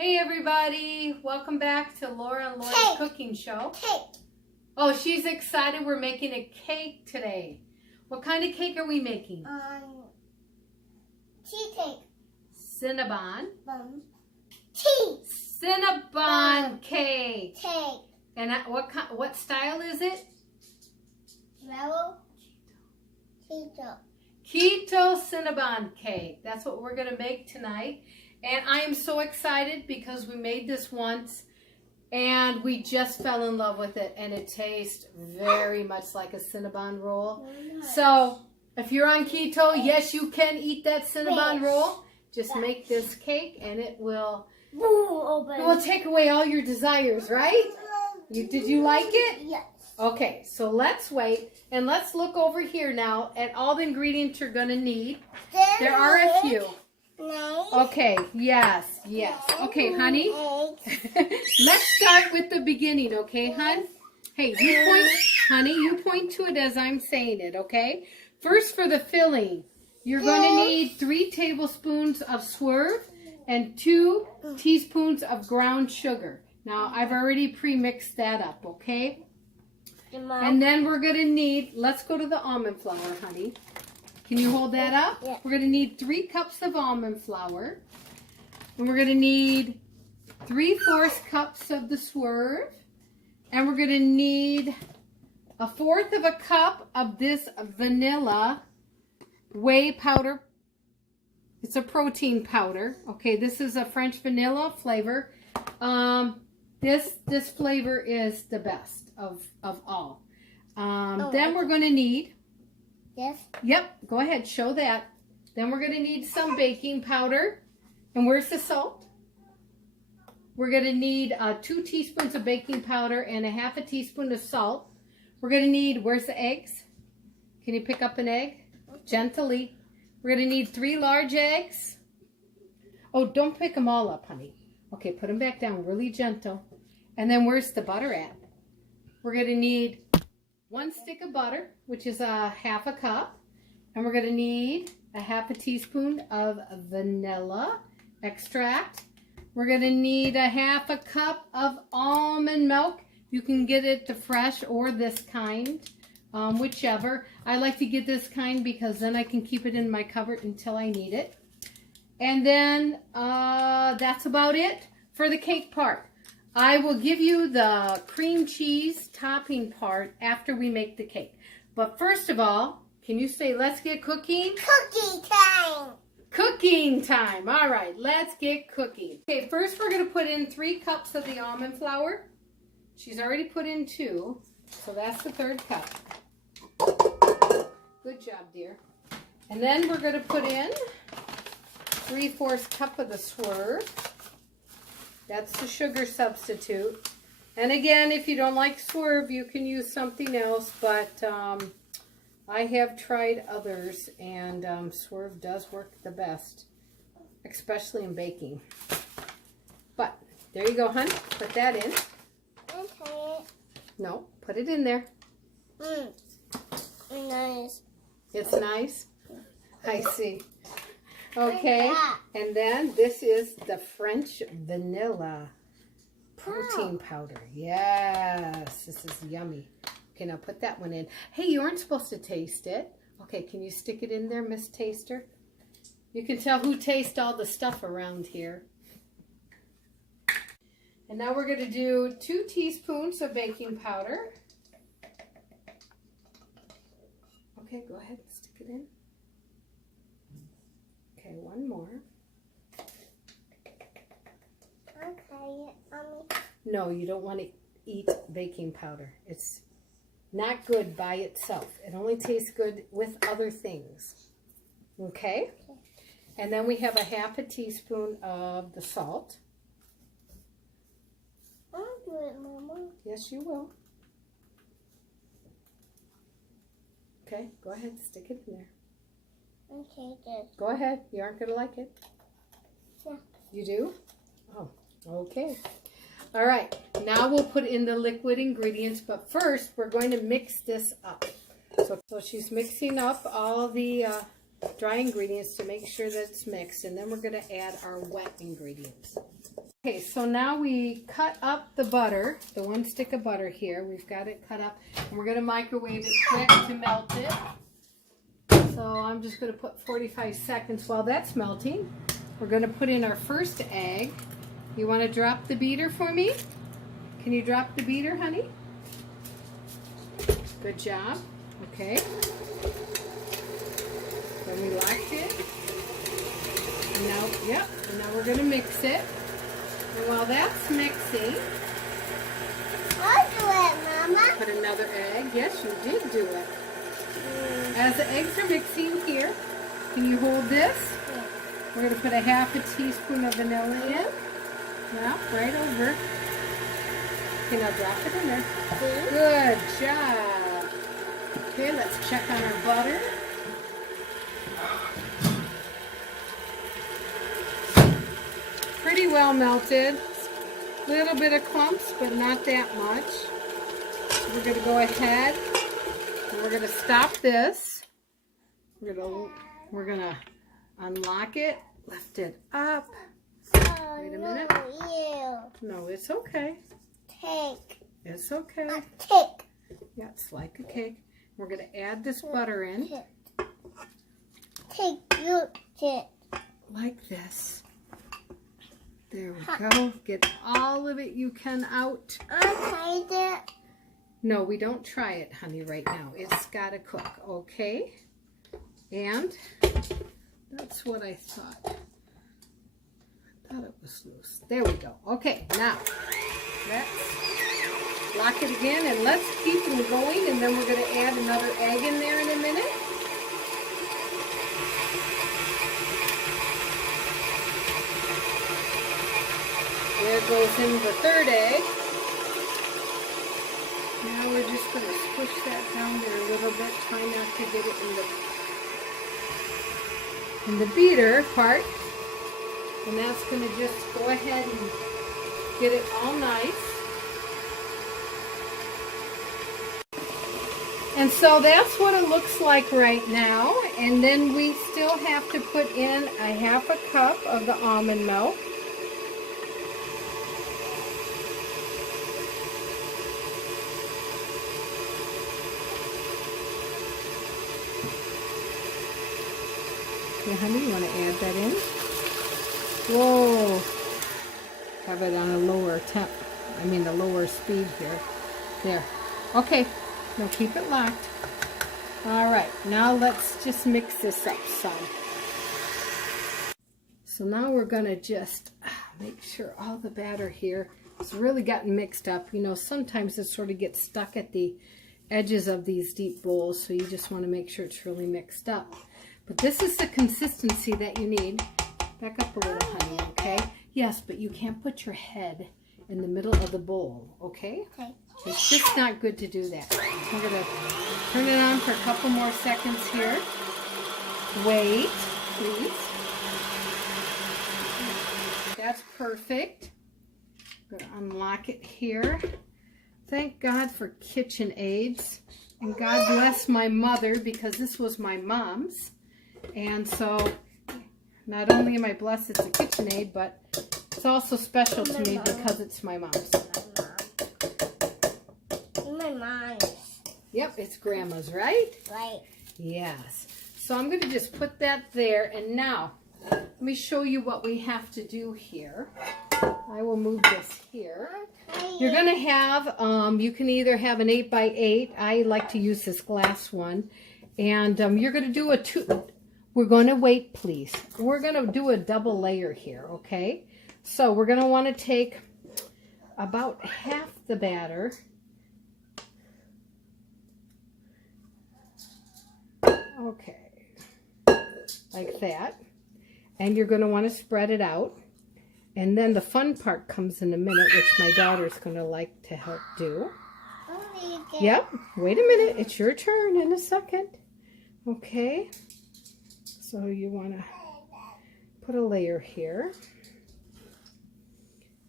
Hey everybody, welcome back to Laura and Laura's Cooking Show. Cake. Oh, she's excited. We're making a cake today. What kind of cake are we making? Cheesecake. Cinnabon. Cheese. Cinnabon cake. Cake. And what style is it? Mellow. Keto. Keto Cinnabon cake. That's what we're going to make tonight. And I am so excited because we made this once and we just fell in love with it, and it tastes very much like a Cinnabon roll. So if you're on keto, yes, you can eat that Cinnabon roll. Just make this cake and it will take away all your desires, right? Did you like it? Yes. Okay, so let's wait and let's look over here now at all the ingredients you're going to need. There are a few. Okay, yes. Okay, honey. Let's start with the beginning, okay, hon? Hey, you point to it as I'm saying it, okay? First, for the filling, you're going to need 3 tablespoons of swerve and 2 teaspoons of ground sugar. Now, I've already pre-mixed that up, okay? And then we're going to need, let's go to the almond flour, honey. Can you hold that up? Yeah. We're going to need 3 cups of almond flour. And we're going to need 3/4 cups of the swerve. And we're going to need 1/4 cup of this vanilla whey powder. It's a protein powder. Okay, this is a French vanilla flavor. This flavor is the best of all. Then we're going to need... Yes. Yep, go ahead, show that. Then we're going to need some baking powder. And where's the salt? We're going to need 2 teaspoons of baking powder and 1/2 teaspoon of salt. We're going to need, where's the eggs? Can you pick up an egg? Gently. We're going to need 3 large eggs. Oh, don't pick them all up, honey. Okay, put them back down, really gentle. And then where's the butter at? We're going to need 1 stick of butter, which is 1/2 cup. And we're going to need 1/2 teaspoon of vanilla extract. We're going to need 1/2 cup of almond milk. You can get it the fresh or this kind, whichever. I like to get this kind because then I can keep it in my cupboard until I need it. And then that's about it for the cake part. I will give you the cream cheese topping part after we make the cake. But first of all, can you say, let's get cooking? Cooking time. Cooking time. All right, let's get cooking. Okay, first we're going to put in 3 cups of the almond flour. She's already put in 2, so that's the 3rd cup. Good job, dear. And then we're going to put in 3/4 cup of the swerve. That's the sugar substitute. And again, if you don't like swerve, you can use something else, but I have tried others, and swerve does work the best, especially in baking. But there you go, hon. Put that in. Okay. No, put it in there. Nice. It's nice? I see. Okay, and then this is the French vanilla protein powder. Yes, this is yummy. Okay, now put that one in. Hey, you aren't supposed to taste it. Okay, can you stick it in there, Miss Taster? You can tell who tastes all the stuff around here. And now we're going to do 2 teaspoons of baking powder. Okay, go ahead and stick it in. Okay, 1 more. Okay. No, you don't want to eat baking powder. It's not good by itself. It only tastes good with other things. Okay? And then we have 1/2 teaspoon of the salt. I'll do it, Mama. Yes, you will. Okay, go ahead, stick it in there. Okay, good. Go ahead. You aren't going to like it. Yeah. You do? Oh, okay. All right. Now we'll put in the liquid ingredients, but first we're going to mix this up. So she's mixing up all the dry ingredients to make sure that it's mixed, and then we're going to add our wet ingredients. Okay, so now we cut up the butter, the 1 stick of butter here. We've got it cut up, and we're going to microwave it quick to melt it. So I'm just going to put 45 seconds while that's melting. We're going to put in our first egg. You want to drop the beater for me? Can you drop the beater, honey? Good job. Okay. Then we locked it. And now, yep, and now we're going to mix it. And while that's mixing, I'll do it, Mama. put another egg. Yes, you did do it. As the eggs are mixing here, can you hold this? Yeah. We're going to put a half a teaspoon of vanilla in. Now, right over. Okay, now drop it in there. Good job. Okay, let's check on our butter. Pretty well melted. Little bit of clumps, but not that much. So we're going to go ahead and we're going to stop this. We're going to unlock it, lift it up. Oh, Wait a minute. No, it's okay. Cake. It's okay. Cake. Yeah, it's like a cake. We're going to add this butter in. Cake. Cake. Like this. There we go. Get all of it you can out. I tried it. No, we don't try it, honey, right now. It's got to cook, okay? And that's what I thought. I thought it was loose. There we go. Okay, now let's lock it again and let's keep them going, and then we're going to add another egg in there in a minute. There goes in the third egg. Now we're just going to squish that down there a little bit. Try not to get it in the beater part. And that's going to just go ahead and get it all nice. And so that's what it looks like right now. And then we still have to put in a half a cup of the almond milk. Okay, honey, you want to add that in? Whoa. Have it on a lower a lower speed here. There. Okay. Now keep it locked. All right. Now let's just mix this up some. So now we're going to just make sure all the batter here has really gotten mixed up. You know, sometimes it sort of gets stuck at the edges of these deep bowls, so you just want to make sure it's really mixed up. But this is the consistency that you need. Back up a little, honey, okay? Yes, but you can't put your head in the middle of the bowl, okay? Okay. It's just not good to do that. We're going to turn it on for a couple more seconds here. Wait, please. That's perfect. I'm going to unlock it here. Thank God for KitchenAids. And God bless my mother, because this was my mom's. And so, not only am I blessed it's a KitchenAid, but it's also special to me because it's my mom's. My mom's. Yep, it's Grandma's, right? Right. Yes. So I'm going to just put that there. And now, let me show you what we have to do here. I will move this here. You're going to have, you can either have an 8x8. I like to use this glass one. And you're going to do we're going to wait, please. We're going to do a double layer here, okay? So we're going to want to take about half the batter. Okay. Like that. And you're going to want to spread it out. And then the fun part comes in a minute, which my daughter's going to like to help do. Yep. Wait a minute. It's your turn in a second. Okay. So you want to put a layer here.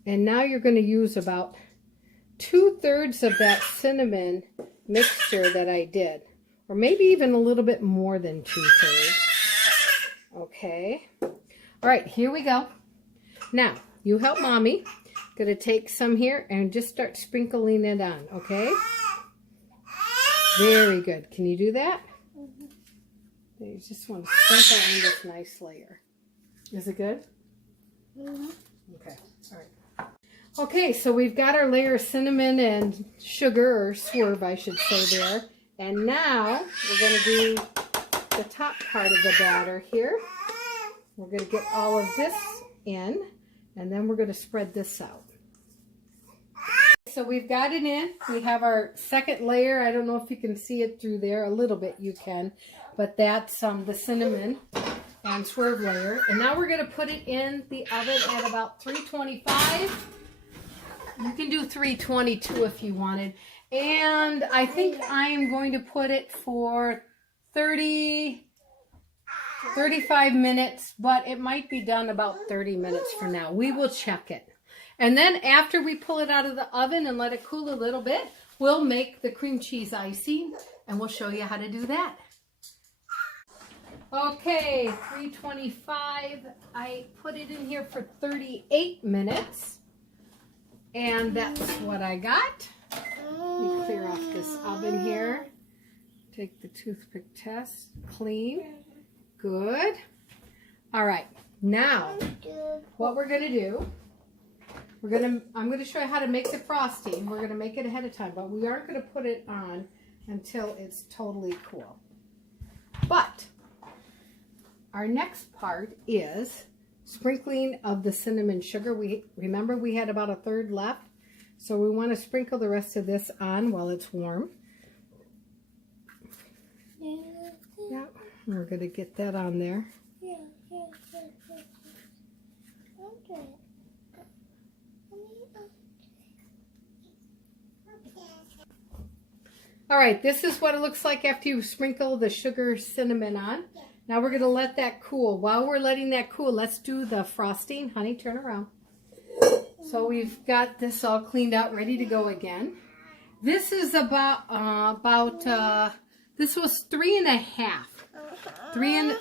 And now you're going to use about 2/3 of that cinnamon mixture that I did. Or maybe even a little bit more than 2/3. Okay. All right, here we go. Now, you help mommy. Gonna take some here and just start sprinkling it on, okay? Very good. Can you do that? You just want to sprinkle in this nice layer. Is it good? Okay, all right. Okay, so we've got our layer of cinnamon and sugar, or swerve I should say there. And now we're going to do the top part of the batter here. We're going to get all of this in, and then we're going to spread this out. So we've got it in. We have our second layer. I don't know if you can see it through there. A little bit you can. But that's the cinnamon and swerve layer. And now we're going to put it in the oven at about 325. You can do 322 if you wanted. And I think I'm going to put it for 35 minutes. But it might be done about 30 minutes from now. We will check it. And then after we pull it out of the oven and let it cool a little bit, we'll make the cream cheese icing. And we'll show you how to do that. Okay, 325. I put it in here for 38 minutes. And that's what I got. Let me clear off this oven here. Take the toothpick test. Clean. Good. All right. Now, what we're going to do, I'm going to show you how to make the frosting. We're going to make it ahead of time, but we aren't going to put it on until it's totally cool. But our next part is sprinkling of the cinnamon sugar. Remember we had about a third left, so we want to sprinkle the rest of this on while it's warm. Yeah, we're going to get that on there. All right, this is what it looks like after you sprinkle the sugar cinnamon on. Now we're going to let that cool. While we're letting that cool, let's do the frosting. Honey, turn around. So we've got this all cleaned out, ready to go again. This is this was 3.5.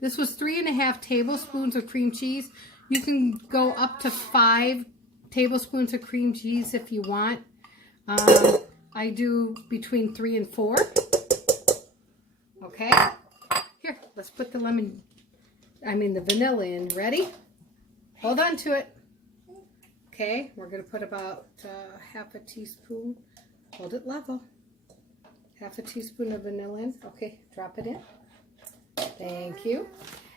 This was 3.5 tablespoons of cream cheese. You can go up to 5 tablespoons of cream cheese if you want. I do between 3 and 4. Okay. Here, let's put the the vanilla in. Ready? Hold on to it. Okay, we're going to put about half a teaspoon. Hold it level. Half a teaspoon of vanilla in. Okay, drop it in. Thank you.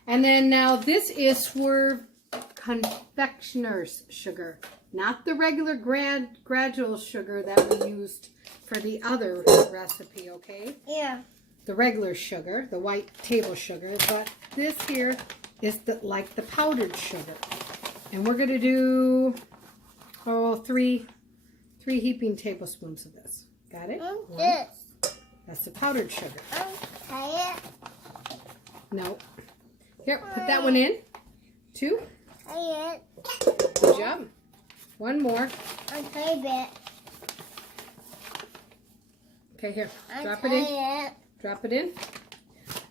And then now this is Swerve confectioner's sugar. Not the regular gradual sugar that we used for the other recipe, okay? Yeah. The regular sugar, the white table sugar, but this here is like the powdered sugar. And we're going to do 3 heaping tablespoons of this. Got it? This. That's the powdered sugar. Okay. No. Here, put that one in. 2. Good job. 1 more. Okay, here. Drop it in. Drop it in.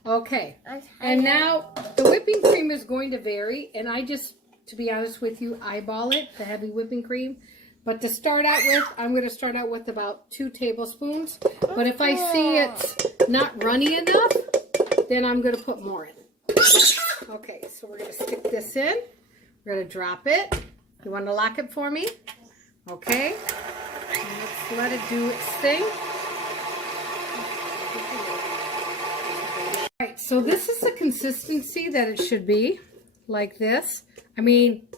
Okay. And now the whipping cream is going to vary. And I just, to be honest with you, eyeball it, the heavy whipping cream. But to start out with, I'm going to start out with about 2 tablespoons. But if I see it's not runny enough, then I'm going to put more in. Okay, so we're going to stick this in. We're going to drop it. You want to lock it for me? Okay. And let's let it do its thing. All right, so this is the consistency that it should be, like this. And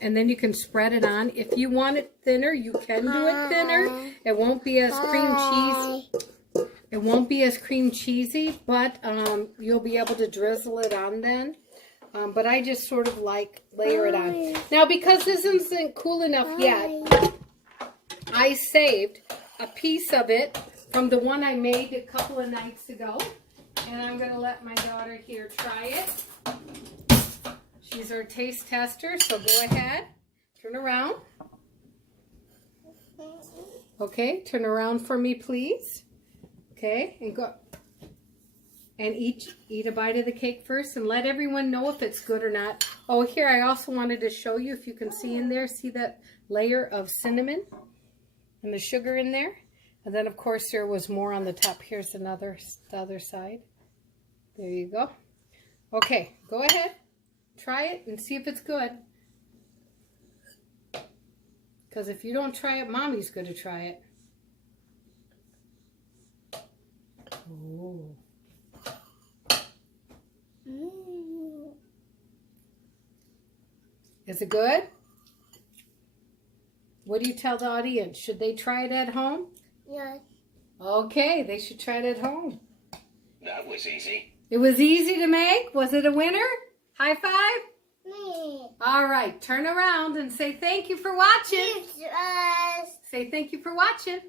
then you can spread it on. If you want it thinner, you can do it thinner. It won't be as cream cheesy. It won't be as cream cheesy, but you'll be able to drizzle it on then. But I just sort of layer it on. Now, because this isn't cool enough yet, I saved a piece of it from the one I made a couple of nights ago. And I'm going to let my daughter here try it. She's our taste tester, so go ahead. Turn around. Okay, turn around for me, please. Okay, and eat a bite of the cake first and let everyone know if it's good or not. Oh, here, I also wanted to show you, if you can see in there, see that layer of cinnamon and the sugar in there? And then, of course, there was more on the top. Here's the other side. There you go. Okay, go ahead. Try it and see if it's good. Because if you don't try it, Mommy's going to try it. Oh. Is it good? What do you tell the audience? Should they try it at home? Yes. Okay, they should try it at home. That was easy. It was easy to make. Was it a winner? High five? Me. All right, turn around and say thank you for watching. Yes. Say thank you for watching.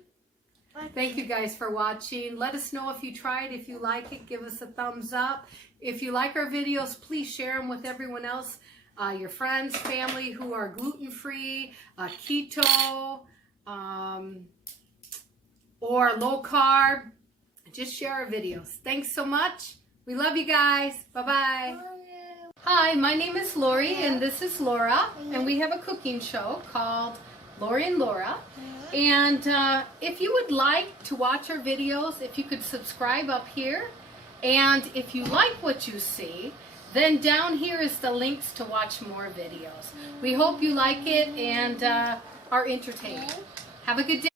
Thank you guys for watching. Let us know if you tried. If you like it, give us a thumbs up. If you like our videos, please share them with everyone else. Your friends, family who are gluten-free, keto, or low carb. Just share our videos. Thanks so much. We love you guys. Bye-bye. Hi, my name is Laurie and this is Laura, and we have a cooking show called Laurie and Laura. And if you would like to watch our videos, if you could subscribe up here, and if you like what you see, then down here is the links to watch more videos. We hope you like it and are entertained. Have a good day.